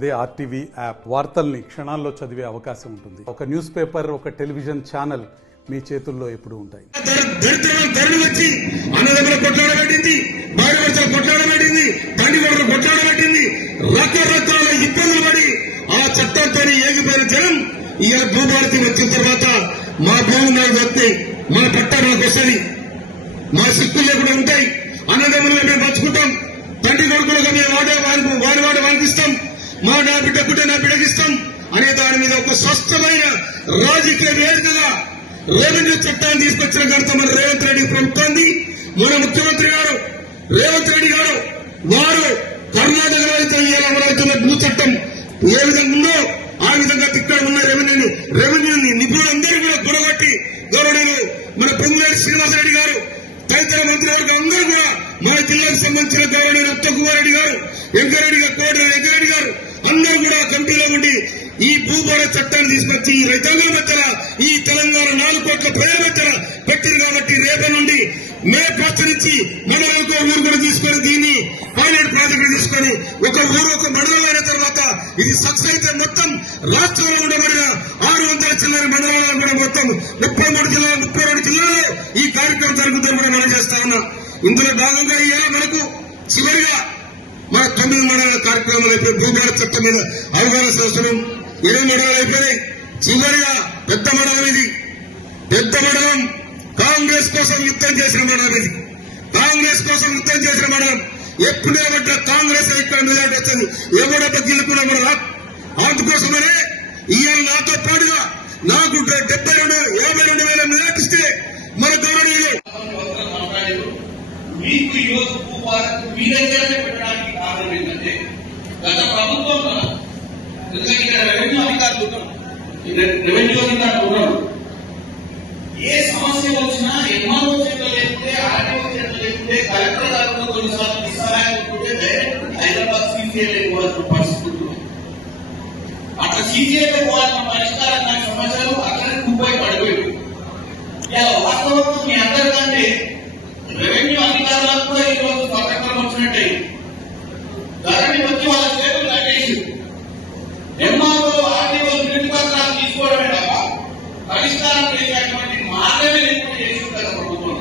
అదే RTV app వార్తల్ని క్షణాల్లో చదివే అవకాశం ఉంటుంది. ఒక న్యూస్ పేపర్, ఒక టెలివిజన్ ఛానల్ మీ చేతుల్లో ఎప్పుడు ఉంటాయి. రకరకాల ఇబ్బందులు పడి ఆ చట్టంతో ఏగిపోయిన జనం ఇవాళ భూభారతి వచ్చిన తర్వాత మా భూమి నాకు వస్తాయి, మా పట్ట నాకు వస్తుంది, మా సిక్కులు లేకుండా ఉంటాయి, అన్నదమ్ములుగా మేము పంచుకుంటాం, తండ్రి కొడుకులుగా మేము వాడి వాడికిస్తాం, మా నా బిడ్డ పుట్టే నా బిడ్డకిస్తాం అనే దాని మీద ఒక స్పష్టమైన రాజకీయ వేదికగా రెవెన్యూ చట్టాన్ని తీసుకొచ్చిన ఘనత మన రేవంత్ రెడ్డి ప్రభుత్వాన్ని. మన ముఖ్యమంత్రి గారు రేవంత్ రెడ్డి గారు వారు కర్ణాటకలో అయితే అమలవుతున్న భూ చట్టం ఏ విధంగా ఉందో ఆ విధంగా ఇక్కడ ఉన్న రెవెన్యూని నిపుణులందరూ కూడా గొడవట్టి గౌరవనీయులు మన పొంగులేటి శ్రీనివాసరెడ్డి గారు, తదితర మంత్రివర్గ అందరూ కూడా మన జిల్లాకు సంబంధించిన గౌరవనీయులు ఉత్తమ్ కుమార్ రెడ్డి గారు, వెంకరెడ్డి గారు, కోటి వెంకరెడ్డి గారు అందరూ కూడా కమిటీలో ఉండి ఈ భూభార చట్టాన్ని తీసుకొచ్చి ఈ రైతాంగం మధ్యన ఈ తెలంగాణ 4 కోట్ల ప్రజల మధ్యన పెట్టింది. కాబట్టి రేపటి నుండి మే 1 నుంచి మండలంకు ఊరు కూడా తీసుకొని దీన్ని పైలట్ ప్రాజెక్టు తీసుకొని ఒక ఊరు ఒక మండలం అయిన తర్వాత ఇది సక్సెస్ అయితే మొత్తం రాష్ట్రంలో ఉండబడిన 600 చిల్లర మండలాలను కూడా మొత్తం 33 జిల్లాలు 32 జిల్లాల్లో ఈ కార్యక్రమం జరుగుతుందని కూడా మనం చేస్తా ఉన్నాం. ఇందులో భాగంగా ఇవాళ మనకు చివరిగా మన 9 మండలాల కార్యక్రమాలు అయిపోయి భూభార చట్టం మీద అవగాహన సంవత్సరం 20 మండలాలు అయిపోయినాయి. చివరిగా పెద్ద మండలం ఇది. పెద్ద మండలం కాంగ్రెస్ కోసం యుద్ధం చేసిన మండలం ఇది. కాంగ్రెస్ కోసం యుద్ధం చేసిన మండలం ఎప్పుడే బట్ట కాంగ్రెస్ ఇక్కడ మెజార్టీ వచ్చింది. ఎవడో గెలుపున మండలం. అందుకోసమనే ఇవాళ నాతో పాటుగా నాకు 52,000 మెజార్టీ ఇస్తే మన గౌరవనీయులు మీకు ఈరోజు భూభారత్ మీ దగ్గరనే పెట్టడానికి కారణం ఏంటంటే గత ప్రభుత్వం ఎందుకంటే ఇక్కడ రెవెన్యూ అధికారులు ఉన్నారు. ఏ సమస్య వచ్చినా ఎంఆర్ఓ చేతులు లేకుంటే ఆర్టీఓ చేతులు లేకుంటే కలెక్టర్ గారు కొన్నిసార్లు నిస్సహాయం ఉంటుంటే డైరెక్ట్ హైదరాబాద్ సీసీఐ పోవాల్సిన పరిస్థితులు ఉన్నాయి. అట్లా సీసీఐ పోవాల్సిన పరిష్కారం దాని సమస్యలు అక్కడే రూపాయి పడిపోయి వాస్తవంగా మీ అందరికంటే రెవెన్యూ అధికారులకు కూడా ఈరోజు పథకం వచ్చినట్టే ధరణి వచ్చి వాళ్ళ చేతులు కట్టేసి ఎంఆర్ఓ ఆర్టీఓ వినతి పత్రాలు తీసుకోవడమే తప్ప పరిష్కారం లేనటువంటి మార్గమే లేకుండా చేసి ఉంటారు ప్రభుత్వం.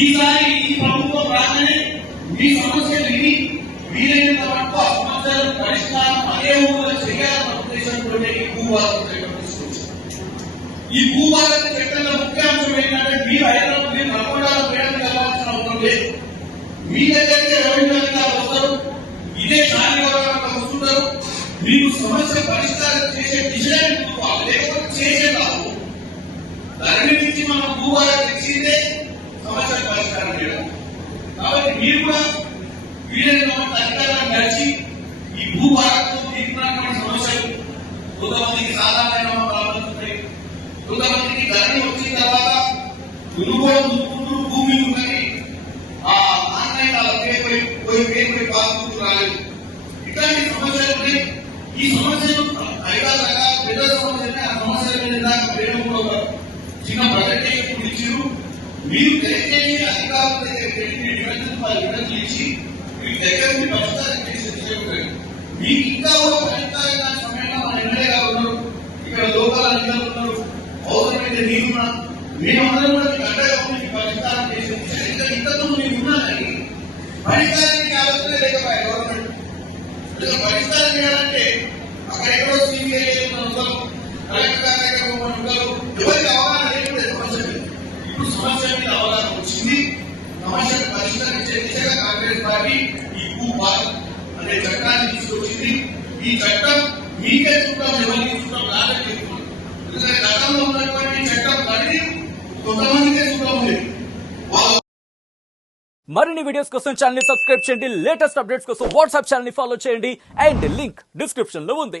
ఈసారి ఈ ప్రభుత్వం రాగానే మీ సమస్యలు విని వీలైనంత వరకు ఆ సమస్యల పరిష్కారం అదే ఊళ్ళో చేయాలన్న ఉద్దేశంతో ఈ భూభారత చట్టం తీసుకొచ్చారు. ఈ భూభారత చట్టంలో ముఖ్యాంశం ఏంటంటే మీరు హైదరాబాద్ నల్గొండలో పేరు కలవాల్సిన అవసరం లేదు. మీ దగ్గరికి రెవెన్యూ అధికారులు వస్తారు, ఇదే శాంతివరంగా వస్తుంటారు. మీకు సమస్య పరిష్కారం చేసే దిశనే లేకపోతే చేసే కాదు. ధరణి నుంచి మనం భూభారత తెచ్చిందే సమస్య పరిష్కారం చేయడం. కాబట్టి మీరు కూడా వీలైన అధికారులను కలిసి ఈ భూభారత్ తీర్చినటువంటి సమస్యలు కొంతమందికి సాధారణ ప్రారంభిస్తున్నాయి, కొంతమందికి ధరణి వచ్చిన తర్వాత భూమి ఉందని ఆ ఆన్లైన్ పేరుపై పాస్బుక్ రాలేదు. ఇట్లాంటి సమస్యలు ఉన్నాయి. ఈ సమస్యలు అధికారులుగా పెద్ద సమస్యలు ఆ సమస్యల మీద పేరు కూడా చిన్న ప్రజెంటేషన్ ఇచ్చారు. మీరు దయచేసి అధికారుల దగ్గర విడతలు ఇచ్చి మీ దగ్గర పరిష్కారం చేసే మీకు ఇంకా ఒక పరిష్కారం సమయంలో మన ఎమ్మెల్యే గారు ఉన్నారు, ఇక్కడ లోకల్ అధికారులు ఉన్నారు, అవసరమైతే నీరున్నా మేమందరం కూడా మీకు అండగా ఉండి పరిష్కారం చేసే ఇంకా ఇంతకు మీరు ఉన్నారని పరిష్కారానికి ఆలోచన లేకపోయా గవర్నమెంట్. పరిష్కారం చేయాలంటే అక్కడ ఎక్కడో సీబీఐ ఉంటారు, కలెక్టర్ గారి దగ్గర ఉంటారు, ఎవరికి అవగాహన లేకుండా సమస్య లేదు. ఇప్పుడు సమస్య మీద అవగాహన వచ్చింది. సమస్యను పరిష్కరించే దిశగా కాంగ్రెస్ పార్టీ ఈ భూభారత్ అనే చట్టాన్ని తీసుకొచ్చింది. ఈ చట్టం మీకే చూడటం ఎవరికి చూడటం కాదని చెప్తున్నాం. ఎందుకంటే గతంలో ఉన్నటువంటి చట్టం కానీ కొంతమందికే చూడటం ఉంది. మరిన్ని వీడియోస్ కోసం ఛానల్ ని సబ్స్క్రైబ్ చేయండి. లేటెస్ట్ అప్డేట్స్ కోసం వాట్సాప్ ఛానల్ ని ఫాలో చేయండి. అండ్ లింక్ డిస్క్రిప్షన్ లో ఉంది.